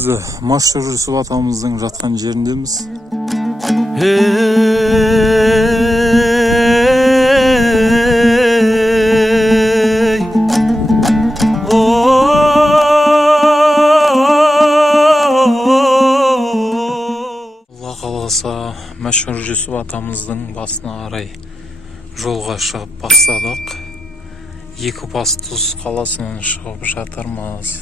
Biz de Машар Жүсіп атамыздың жатқан жеріндеміз. Алла қаласа Машар Жүсіп атамыздың басына қарай жолға шығып бастадық. Екібастұз қаласынан шығып жатырмыз.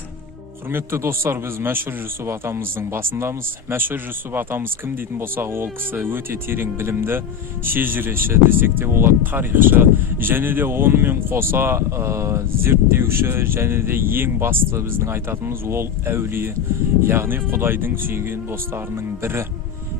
Құрметті достар, біз Машар Жүсіп атамыздың басындамыз. Машар Жүсіп атамыз кім дейтін болсақ, ол кісі өте терең білімді, шежіреші десек те болады, тарихшы, және де онымен қоса зерттеуші, және де ең басты біздің айтатынымыз ол әулие, яғни Құдайдың сүйген достарының бірі.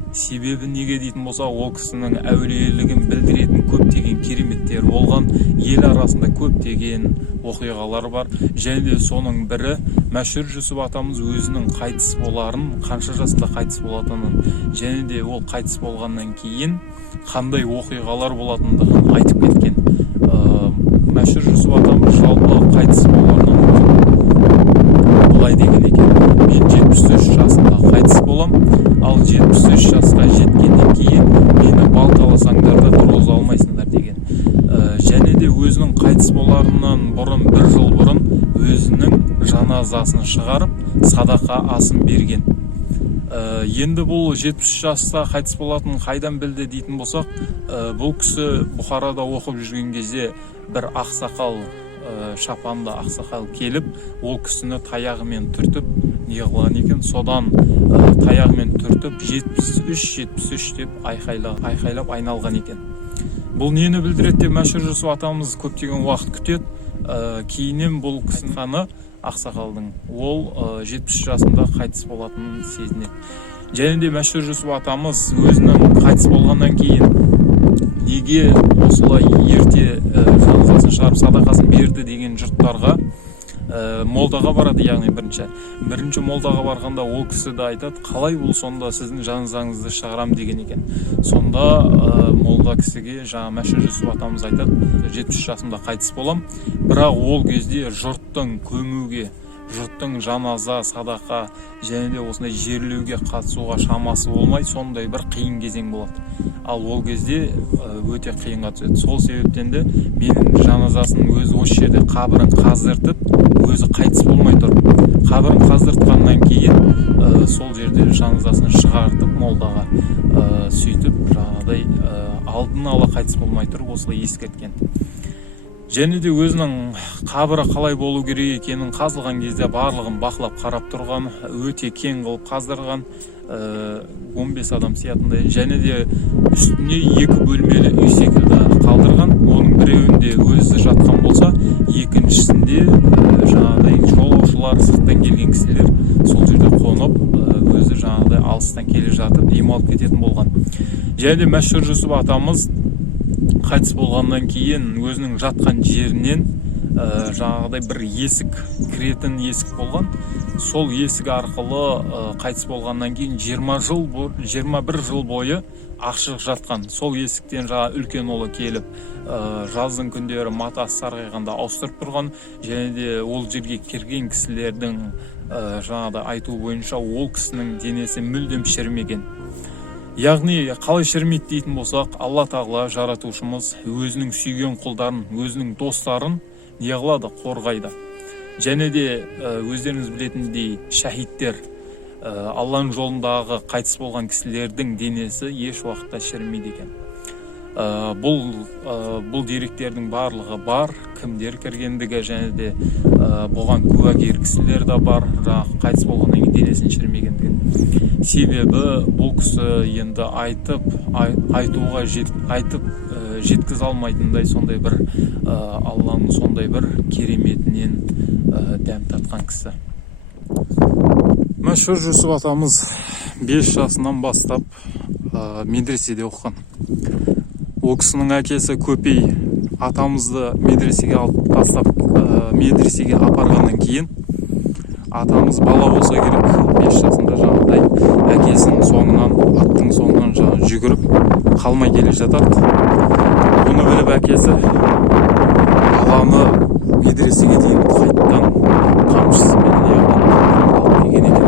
Себебі неге дейтін болса, ол кісінің әулиелігін білдіретін көптеген кереметтер болған, ел арасында көптеген оқиғалар бар. Және де соның бірі Машар Жүсіп атамыз өзінің қайтыс боларын, қанша жасында қайтыс болатынын, және де ол қайтыс болғаннан кейін қандай оқиғалар болатындығын айтып кеткен. Машар Жүсіп атамыз жалпы қайтыс болғаннан былай деген екен: мен 73 жасында қайтыс болам, ал 73 жасқа жеткеннен кейін мені балталасаңдар да тұрғыза алмайсыңдар деген. Және де өзінің қайтыс боларынан бұрын, бір жыл бұрын өзінің жаназасын шығарып садақа асын берген. Енді бұл 70 жаста қайтыс болатынын қайдан білді дейтін болсақ, бұл кісі Бұхарада оқып жүрген кезде бір ақсақал, шапанды ақсақал келіп, ол кісіні таяғымен түртіп неғылған екен. Содан таяғымен түртіп 73 деп айқайлап айналған екен. Бұл нені білдіреді деп Машар Жүсіп атамыз көптеген уақыт күтеді. Кейіннен бұл кісіні ақсақалдың ол 70 жасында қайтыс болатынын сезінеді. Және де Машар Жүсіп атамыз өзінің қайтыс болғаннан кейін неге осылай ерте жаназасын шығарып садақасын берді деген жұрттарға молдаға барады. Яғни бірінші молдаға барғанда ол кісі де айтады: қалай бұл сонда сіздің жаназаңызды шығарам деген екен. Сонда молда кісіге жаңа Машар Жүсіп атамыз айтады: 70 жасымда қайтыс болам, бірақ ол кезде жұрттың көмуге, жұрттың жаназа, садақа және де осындай жерлеуге қатысуға шамасы болмай, сондай бір қиын кезең болады. Ал ол кезде өте қиынға түседі. Сол себептен де менің жаназасын өзі осы жерде қабірін қаздыртып, өзі қайтыс болмай тұр. Қабірін қаздыртқаннан кейін сол жерде жаназасын шығартып молдаға сөйтіп жаңағыдай алдын ала қайтыс болмай тұрып осылай ескерткен. Және де өзінің қабірі қалай болу керек екенін қазылған кезде барлығын бақылап қарап тұрған, өте кең қылып қаздырған, 15 адам сиятындай, және де үстіне 2 бөлмелі үй секілді қалдырған. Оның біреуінде өзі жатқан болса, екіншісінде жаңағыдай жолаушылар, сырттан келген кісілер сол жерде қонып, өзі жаңағыдай алыстан келе жатып демалып кететін болған. Және де Машар Жүсіп атамыз қайтыс болғаннан кейін өзінің жатқан жерінен жаңағыдай бір есік, кіретін есік болған. Сол есік арқылы қайтыс болғаннан кейін 21 жыл бойы ашық жатқан. Сол есіктен жаңа үлкен ұлы келіп, жаздың күндері матасы сарғайғанда ауыстырып тұрған. Және де ол жерге кірген кісілердің жаңағыдай айтуы бойынша ол кісінің денесі мүлдем шірімеген. Яғни қалай шірмейді дейтін болсақ, Алла тағала жаратушымыз өзінің сүйген құлдарын, өзінің достарын не қылады? Қорғайды. Және де өздеріңіз білетіндей шахидтер, Алланың жолындағы қайтыс болған кісілердің денесі еш уақытта шірмейді екен. Бұл деректердің барлығы бар, кімдер кіргендігі, және де бұған куәгер кісілер де бар, қайтыс болғаннан кейін денесін шірмегендігі. Себебі бұл кісі енді айтуға жеткізе алмайтындай сондай бір Алланың сондай бір кереметінен дәм татқан кісі. Машар Жүсіп атамыз 5 жасынан бастап медреседе оқыған. Ол кісінің әкесі Көпей атамызды медресеге алып тастап, медресеге апарғаннан кейін атамыз бала болса керек 5 жасында жаңағыдай әкесінің соңынан, аттың соңынан жүгіріп қалмай келе жатады. Бұны біліп әкесі баланы медресеге дейін қайтадан қамшысымен алып келген екен.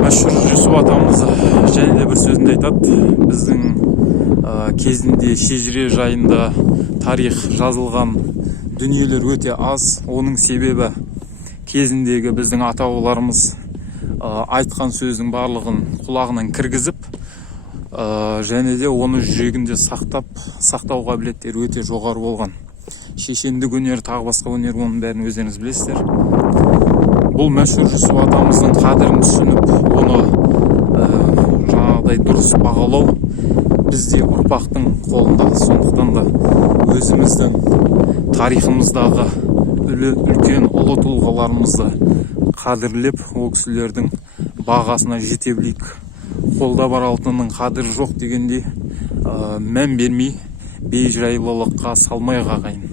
Мәшһүр Жүсіп атамыз және де бір сөзінде айтады, біздің кезінде шежіре жайында тарих жазылған дүниелер өте аз. Оның себебі кезіндегі біздің ата-бабаларымыз айтқан сөздің барлығын құлағынан кіргізіп, және де оны жүрегінде сақтау қабілеттері өте жоғары болған. Шешендік өнер, тағы басқа өнер, оның бәрін өздеріңіз білесіздер. Бұл мәшһүр Жүсіп атамыздың қадірін түсініп, оны жаңағыдай дұрыс бағалау бізде ұрпақтың қолында. Сондықтан да өзіміздің тарихымыздағы үлкен ұлы тұлғаларымызды қадірлеп, ол кісілердің бағасына жете білейік. Қолда бар алтынның қадірі жоқ дегендей, мән бермей, бейжайлылыққа салмай ағайын.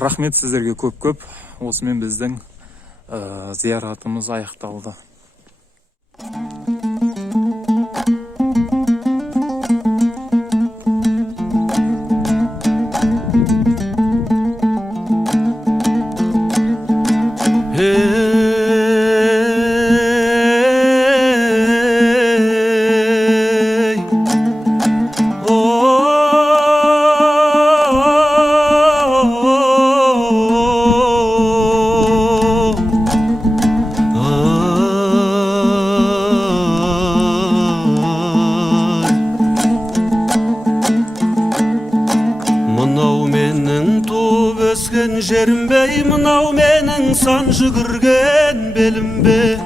Рахмет сіздерге көп-көп. Осымен біздің зияратымыз аяқталды. Жерім бей, мынау менің сан жүгірген белім бе,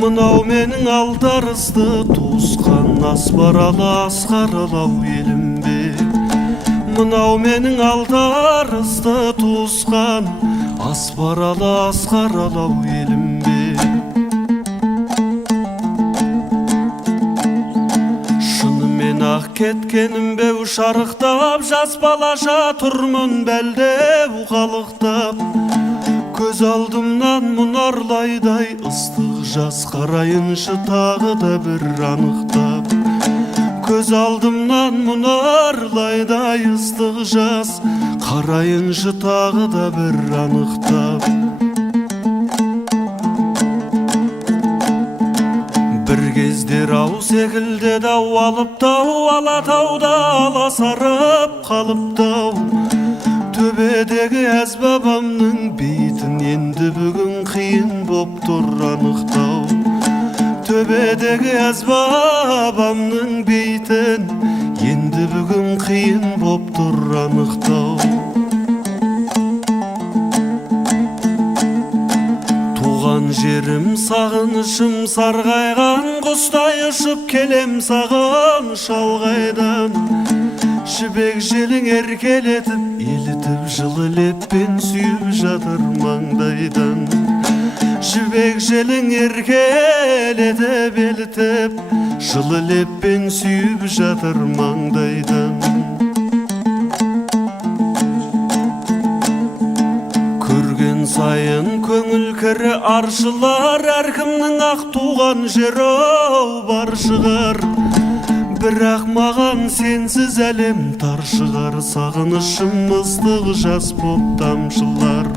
мынау менің алтарысты туысқан аспаралы асқаралау елім бе, мынау менің алтарысты туысқан аспаралы асқаралау елім бе. Кеткенім беу шарықтап, жас балаша тұрмын бәлдеу қалықтап, көз алдымнан мұнарлайдай ыстық жас қарайыншы тағы да бір анықтап, көз алдымнан мұнарлайдай ыстық жас қарайыншы тағы да бір анықтап. Кездер ау секілді дау алыптау, алатауда аласарып қалыптау, төбедегі әзбабамның бейтін енді бүгін қиын боп тұр анықтау, төбедегі әзбабамның бейтін енді бүгін қиын боп тұр анықтау. Жерім сағынышым сарғайған, құстай ұшып келем саған шалғайдан, жібек желің еркелетіп елітіп жылы леппен сүйіп жатыр маңдайдан, жібек желің еркелетіп елітіп жылы леппен сүйіп жатыр маңдайдан. Сайын көңіл кірі аршылар, әркімнің ақ туған жері бар шығар, бірақ маған сенсіз әлем тар шығар, сағынышым ыстық жас боп тамшылар,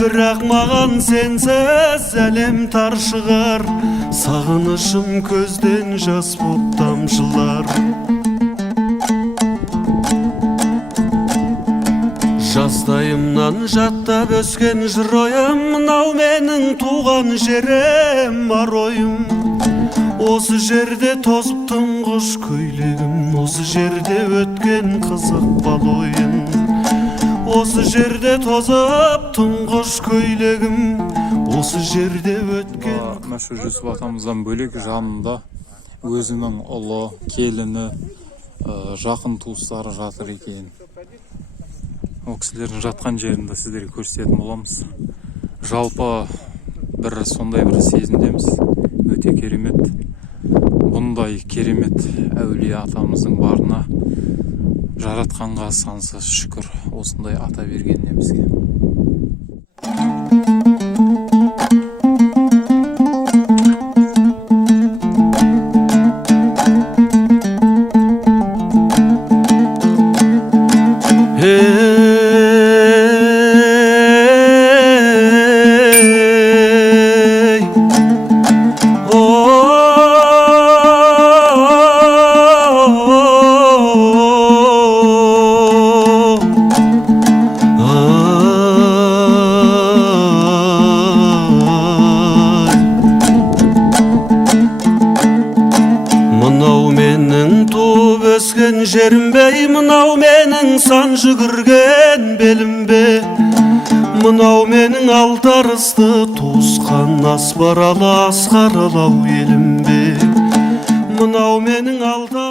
бірақ маған сенсіз әлем тар шығар, сағынышым көзден жас боп тамшылар. Жастайымнан жаттап өскен жыр ойым, мынау менің туған жерім бар ойым, осы жерде тозып тұңғыш көйлегім, осы жерде өткен қызық бал ойын, осы жерде тозып тұңғыш көйлегім, осы жерде өткен. Мәшһүр Жүсіп атамыздан бөлек жанында өзінің ұлы, келіні, жақын туыстары жатыр екен. Ол кісілердің жатқан жерінде сіздерге көрсететін боламыз. Жалпы бір сондай бір сезімдеміз. Өте керемет. Бұндай керемет әулие атамыздың барына жаратқанға сансыз шүкір, осындай ата бергеніне бізге. жерім бей, мынау менің сан жүгірген белім бе. Мынау менің алтарысты туысқан аспаралы асқаралау елім бе. Мынау менің алдар